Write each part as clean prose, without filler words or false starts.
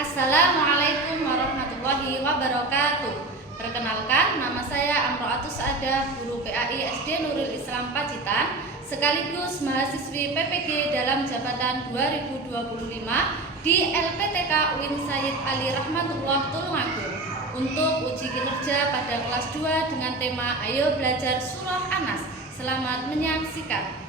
Assalamualaikum warahmatullahi wabarakatuh. Perkenalkan, nama saya Amroatus Adah, guru PAI SD Nurul Islam Pacitan, sekaligus mahasiswi PPG dalam jabatan 2025 di LPTK UIN Sayyid Ali Rahmatullah Tulungagung untuk uji kinerja pada kelas 2 dengan tema Ayo Belajar Surah An-Nas. Selamat menyaksikan.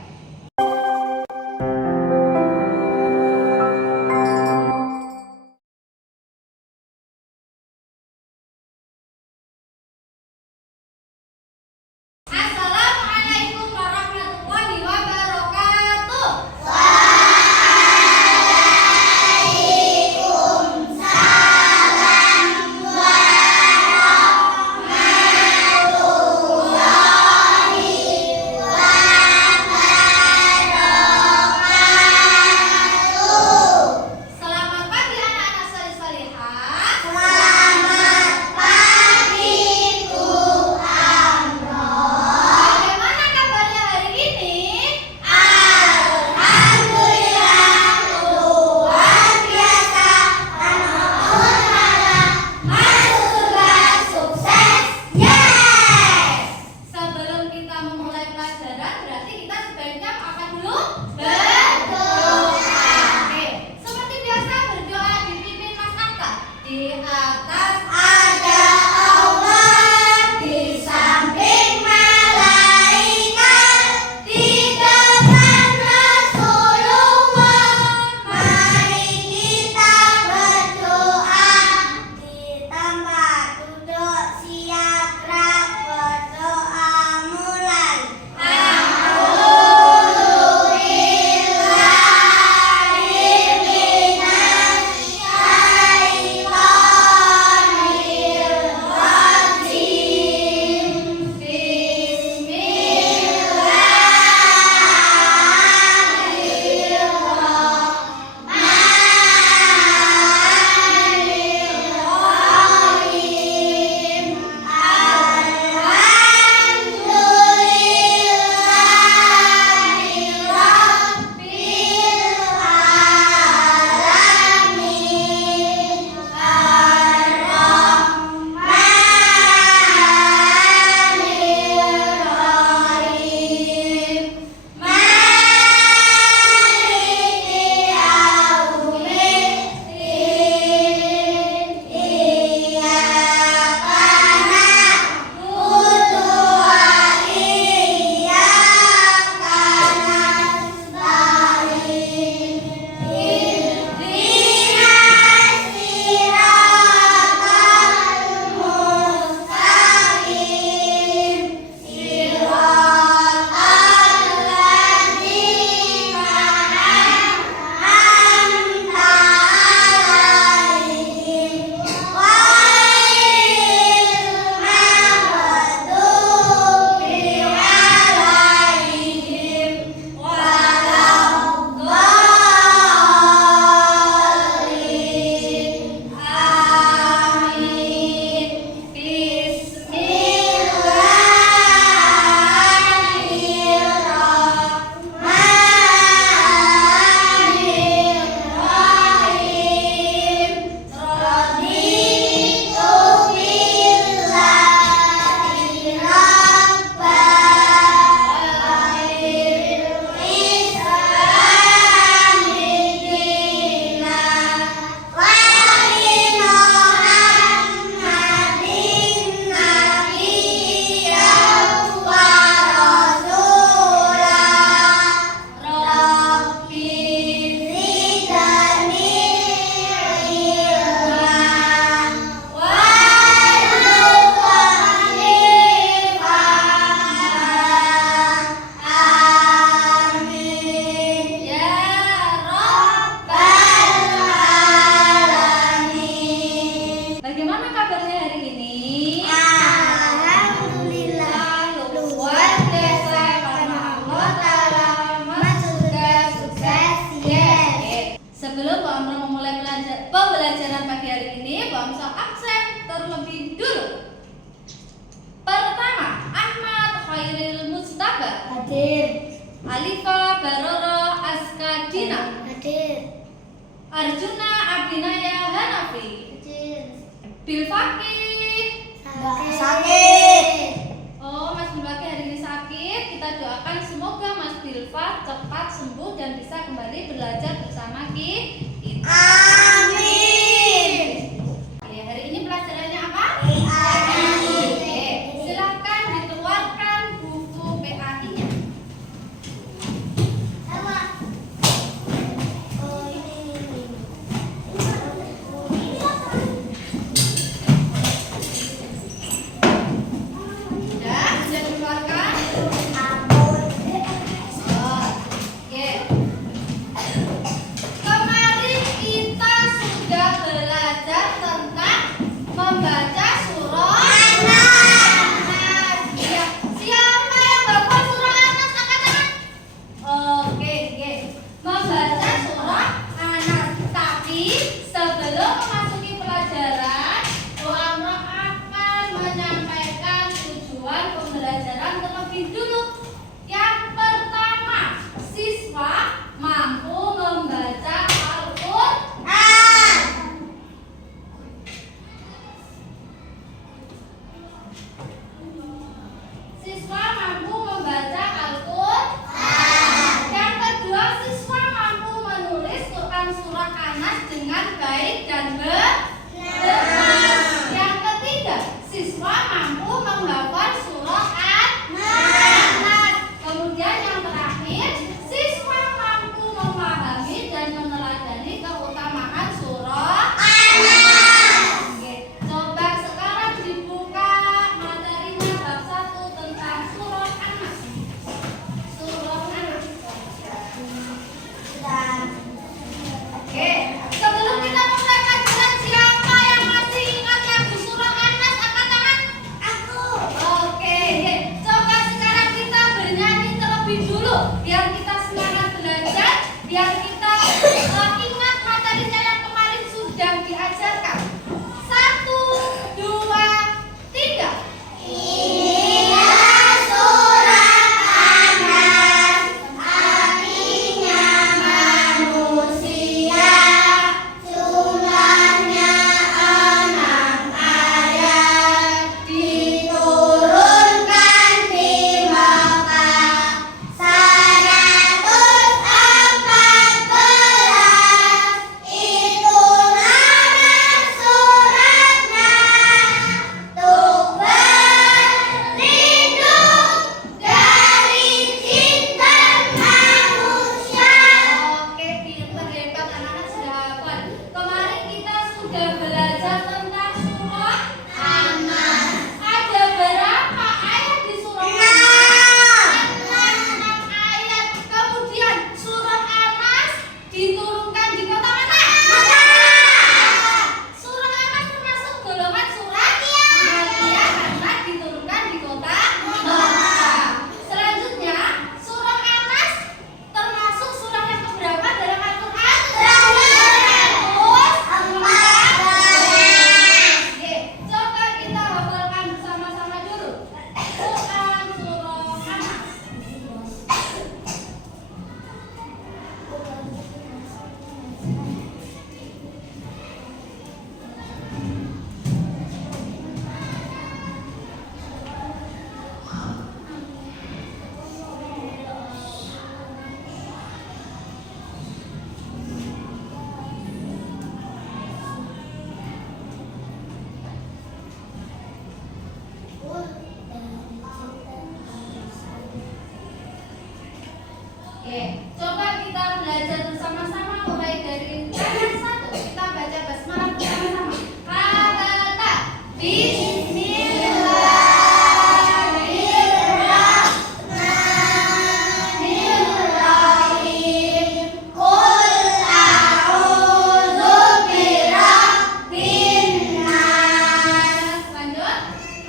Pembelajaran pagi hari ini, Bu Amsal absen terlebih dulu. Pertama, Ahmad Khairil Mustaba Hadir. Alifa Baroro Askadina Hadir. Arjuna Abinaya Hanafi Bil Fakih. Sakit. Oh, Mas Bil Fakih hari ini sakit. Kita doakan semoga Mas Bilfa cepat sembuh dan bisa kembali belajar bersama kita. Amin. Ya, hari ini pelajarannya apa? PAI. Oke, silakan dikeluarkan buku PAI-nya. Sudah dikeluarkan? Oke. Kemarin kita sudah belajar tentang membaca surah Anas. Ya, siapa yang hafal surah Anas? Angkat tangan. Oke. Membaca surah Anas. Tapi sebelum memasuki pelajaran, Bu Amro akan menyampaikan tujuan pembelajaran terlebih dulu. Yang pertama, siswa mampu membaca Al-Quran. Siswa mampu membaca Al-Quran. Yang kedua, siswa mampu menulis Quran surah Anas dengan baik dan benar. Yang ketiga, siswa mampu menghafal surah An-Nas. Kemudian yang terakhir, siswa mampu memahami dan meneladani keutamaan surah Anas. Oke, coba sekarang dibuka materinya bab 1 tentang surah Anas. Surah Anas. Oke, sebelum kita mulai pelajaran, siapa yang masih ingat lagu surah Anas? Angkat tangan. Aku. Oke, coba sekarang kita bernyanyi terlebih dulu biar kita semangat belajar, biar kita ingat materinya yang kemarin sudah diajarkan. 1, 2, 3. Inilah surah Anas, artinya manusia, jumlahnya 6 ayat, diturunkan di Makkah 114. Itu nama suratnya, untuk berlindung dari jin dan manusia. Oke, pinter, hebat, anak-anak sudah hafal. Kemarin kita sudah belajar tentang surah Anas. Ada berapa ayat di surah Anas? 6 ayat. Kemudian surah Anas diturunkan di kota mana? Surah Anas termasuk golongan surah Makiyah karena diturunkan di kota Makkah. Selanjutnya, surah Anas termasuk surah yang keberapa dalam Al-Quran? 114. Oke, coba kita hafalkan bersama-sama dulu. Quran surah Anas. Oke, coba kita belajar bersama-sama mulai dari ayat 1. Kita baca basmalah bersama-sama. Habata Bismillahirrahmanirrahim. Qul a'udzu birabbin nas, Lanjut.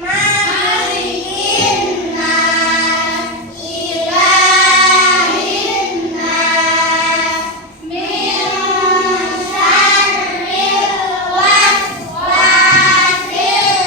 malikin nas, ilahin nas, min syarril waswasil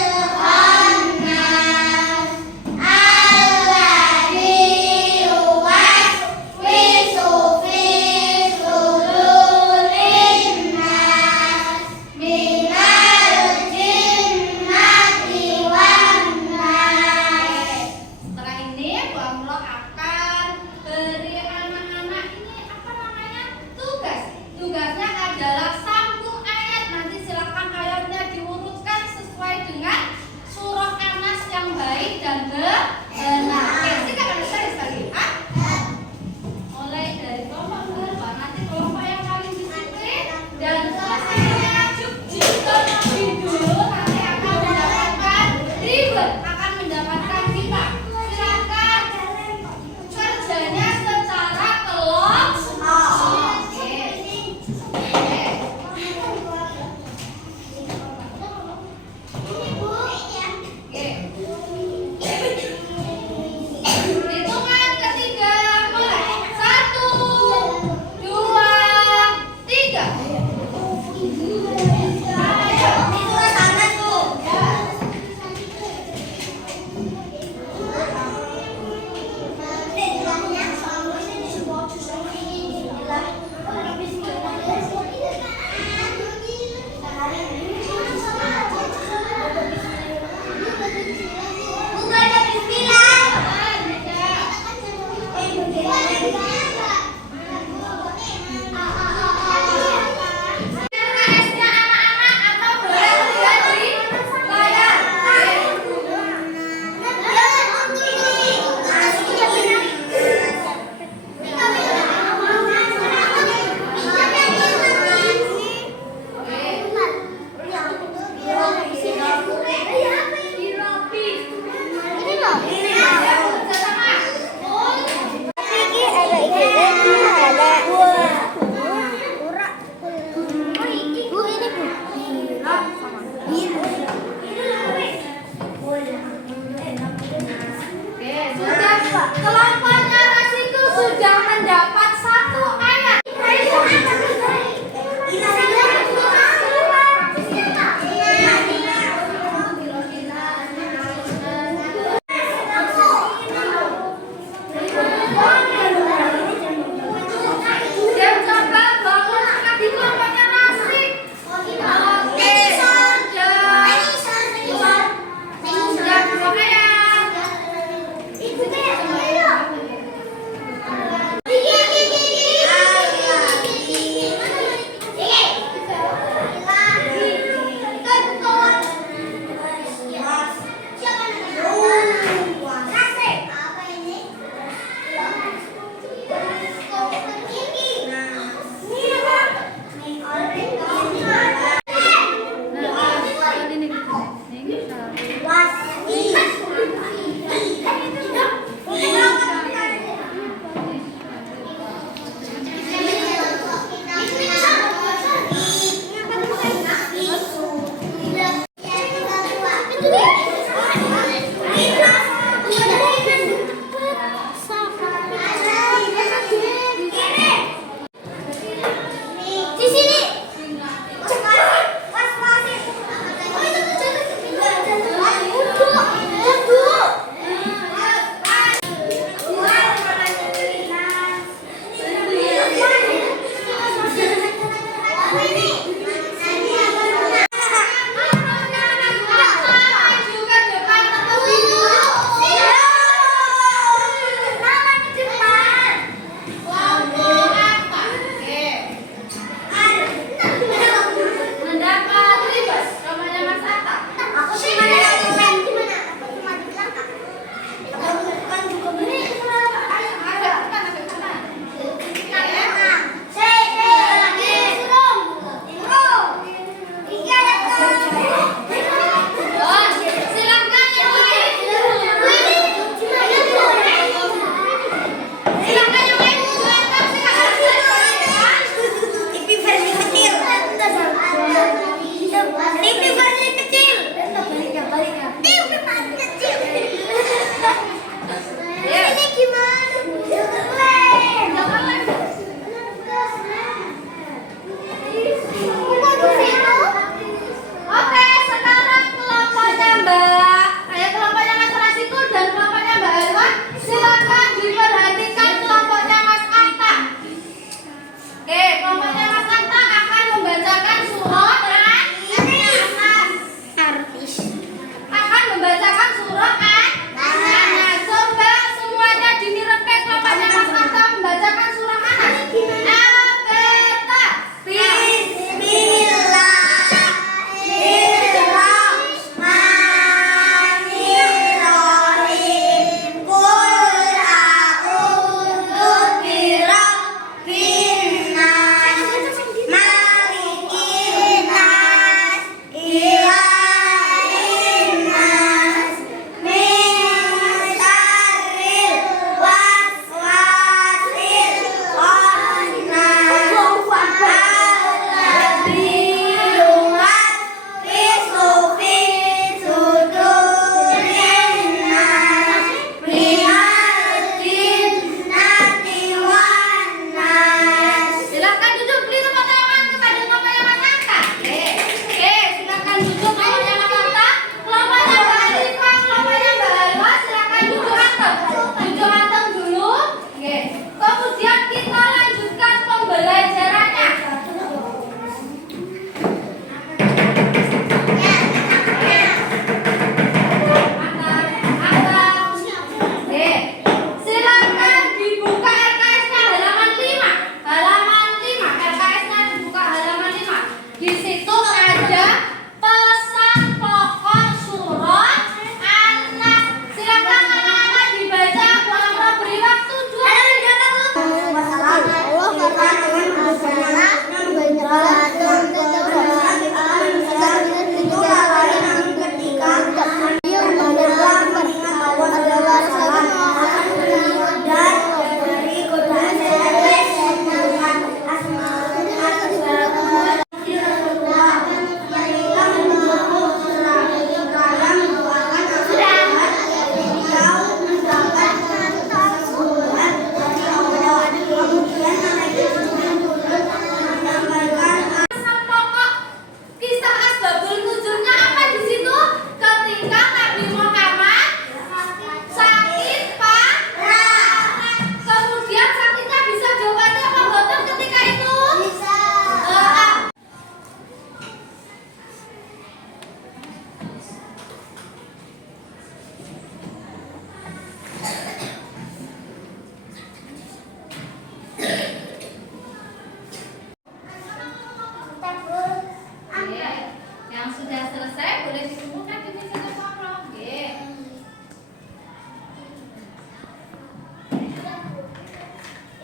boleh dikumpulkan di meja pokok. Nggih.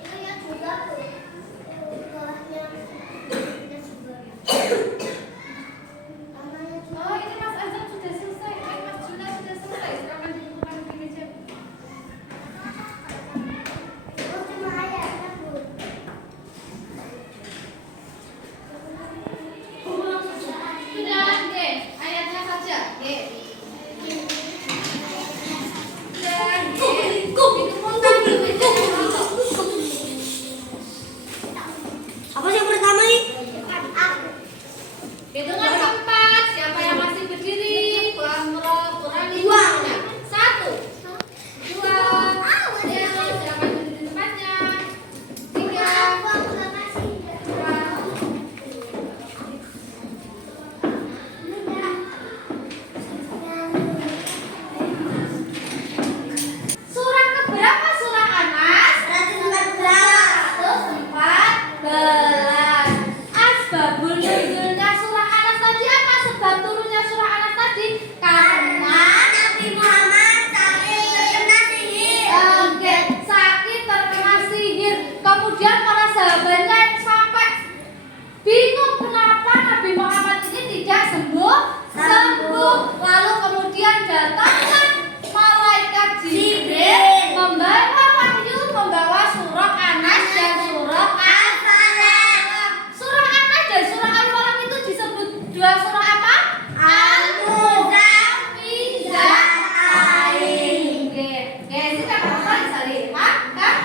Itu yang juga Oh, ini Mas Azam sudah selesai. Mas Juna sudah selesai. Silakan dikumpulkan di meja. Sudah, nggih. Ayatnya saja. Nggih. Sudah, nggih. Dikumpulkan di meja pokok. apa yang pertama nih? Hitungan keempat, siapa yang masih berdiri? Kurangi Dua. Satu, dua, silakan berdiri di tempatnya. Tiga, surah keberapa surah Anas? 114. Asbabul nuzulnya surah Anas tadi apa? Sebab turunnya surah Anas tadi karena Nabi Muhammad terkena sihir. Oke, sakit terkena sihir. Kemudian para sahabatnya yang sampai bingung kenapa Nabi Muhammad ini tidak sembuh. Lalu kemudian datanglah malaikat Jibril membawa wahyu, membawa surah Anas dan surah Al-Falaq. Surah Anas dan surah Al-Falaq itu disebut dua surah apa? Al-Muzammilatain. Oke, sudah apa bisa lihat kan?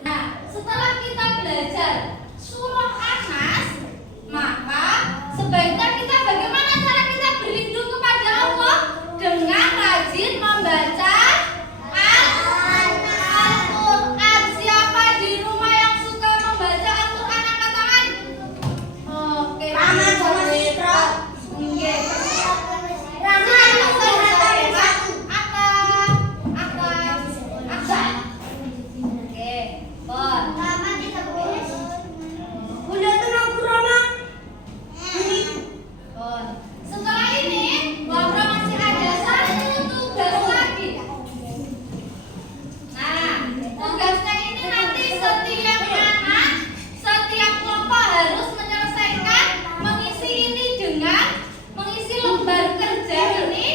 Nah, setelah kita belajar surah Anas, maka sebaiknya kita bagaimana cara kita berlindung kepada Allah? Dengan rajin membaca Al-Quran. Siapa di rumah yang suka membaca Al-Quran angkat tangan? Oke. Rahmat sama Citra. Oke. Oke, bon. Udah tenang Kurama. Bon. Setelah ini, Wafra masih ada satu tugas lagi. Nah, tugasnya ini nanti setiap anak, setiap kelompok harus menyelesaikan mengisi ini dengan mengisi lembar kerja ini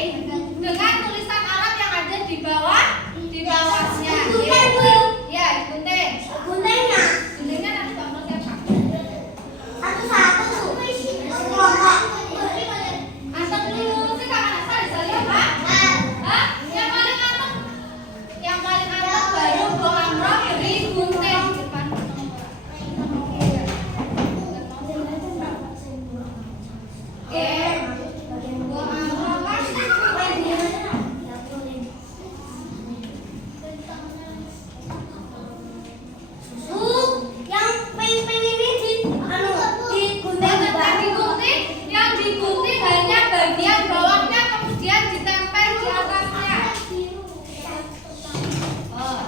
dengan tulisan Arab yang ada di bawahnya. Gunting, Bu. Ya, gunting. Guntingnya Guntingnya nanti kamu siapa? satu-satu. Kelompok. Antum dulu sih kakak saya bisa lihat Pak. Hah? Yang paling antep baru Bu Amroh beri gunting di depan. Oke. Bu Amroh kan Yang ping-ping ini digunting yang digunting, yang digunting hanya bagian bawahnya kemudian ditempel di atasnya. Oh.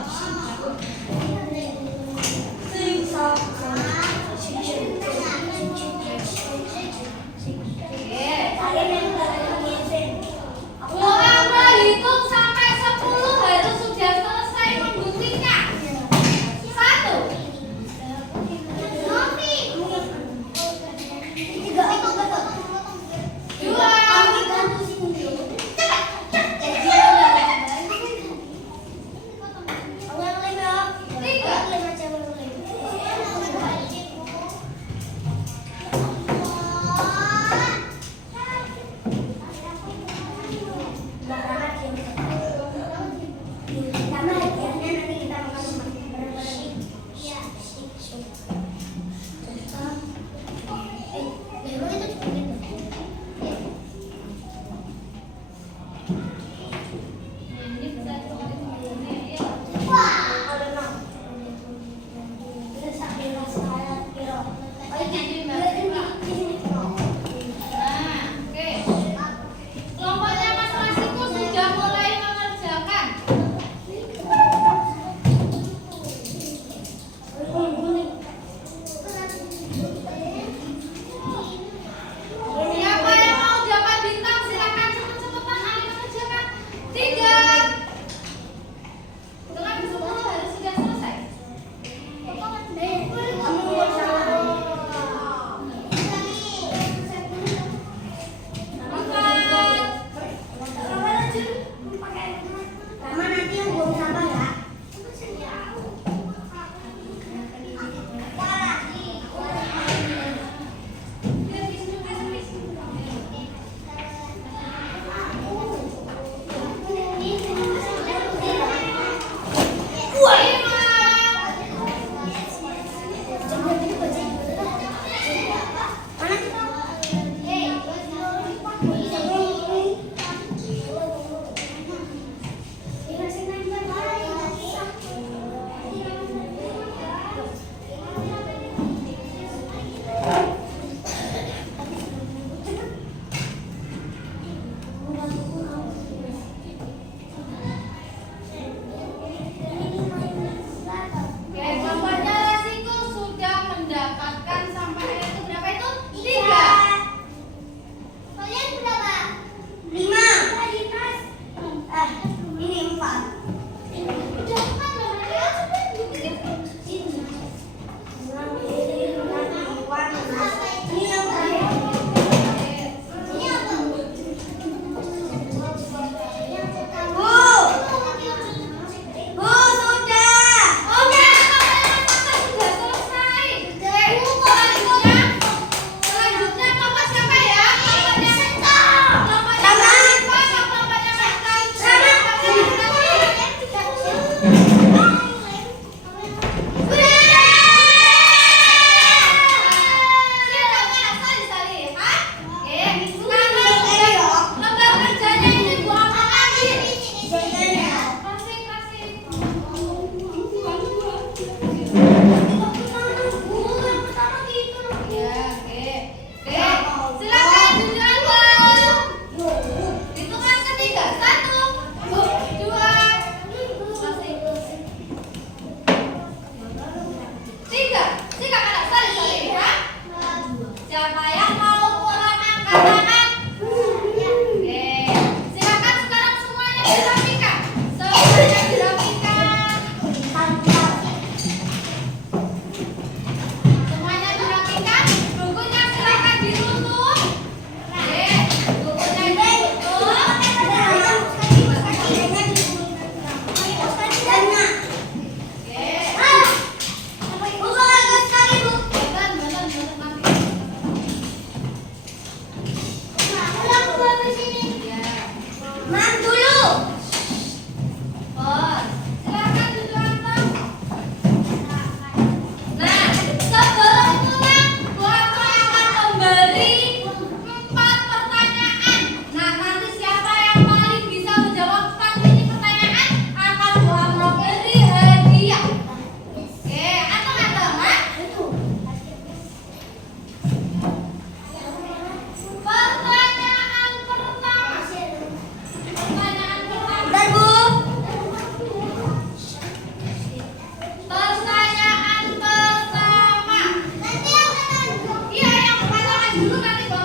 Bu Amroh hitung sampai 10 harus sudah selesai mengguntingnya. 1, 2, ini bisa digunting ya. Nah, oke. Kelompoknya Mas Rasiku sudah mulai mengerjakan.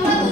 wabarakatuh.